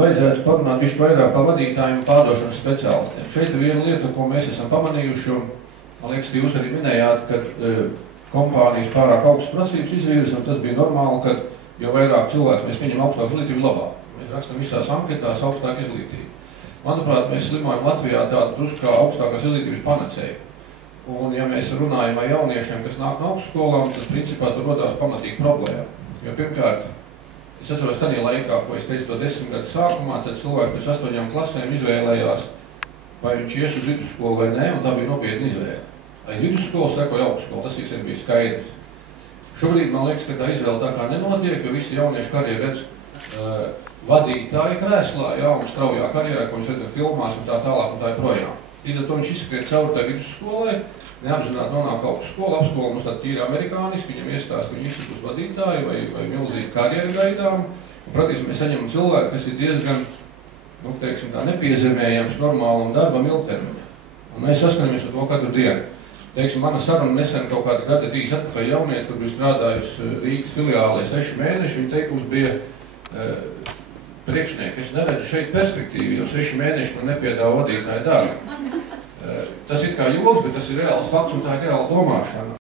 vajadzētu parunāt bišķi vairāk par vadītājiem un pārdošanas speciālistiem. Šeit ir viena lieta, ko mēs esam pamanījuši, un man liekas, ka jūs arī minējāt, ka kompānijas pārāk augstas prasības izvirza, un tas bija normāli, ka jo vairāk cilvēks mēs viņam augstāku izglītību labāk. Mēs rakstam visās anketās augstāku izglītību. Manuprāt, mēs slimojam Latvijā tādu drusku kā augstākās izglītības panacēju. Un ja mēs runājam ar jauniešiem, kas nāk no augstskolām, tad principā tur rodās pamatīgi problēma. Jo pirmkārt, es atceros tādā laikā, ko es teicu to 10 gadu sākumā, tad cilvēki pēc 8 klasēm izvēlējās, vai viņš ies uz vidusskolu vai nē, un tā bija nopietna izvēle. Aiz vidusskolas sekoja augstskola, tas visiem bija skaidrs. Šobrīd man liekas, ka tā izvēle tā kā nenotiek, jo visi jaunieši karjeru redz vadītāji krēslā, jā, un straujā karjerā, ko viņš redz filmās un tā tālāk un tā projām. Līdz ar to viņš izskriet cauri tai vidusskolai, neapzināti nonāk augstskola, apskola mums tāda tīri amerikāniski, viņam iestāst, viņi izsaka uz vadītāju vai milzīgi karjeru gaidām. Un praktiski mēs saņemam cilvēku, kas ir diezgan, nu, teiksim tā, nepiezemējams normālam darbam ilgtermiņā. Un mēs saskaramies ar to katru dienu. Teiksim, mana saruna nesen kaut kāda gada 3 atpakaļ jaunieti, kur bija strādājusi Rīgas filiālē 6 mēneši, viņa teikums bija priekšnieki. Es neredzu šeit perspektīvu, jo 6 mēneši man nepiedāvā vadītāju darbu. Tas ir kā joks, bet tas ir reāls fakts un tā ir reāla domāšana.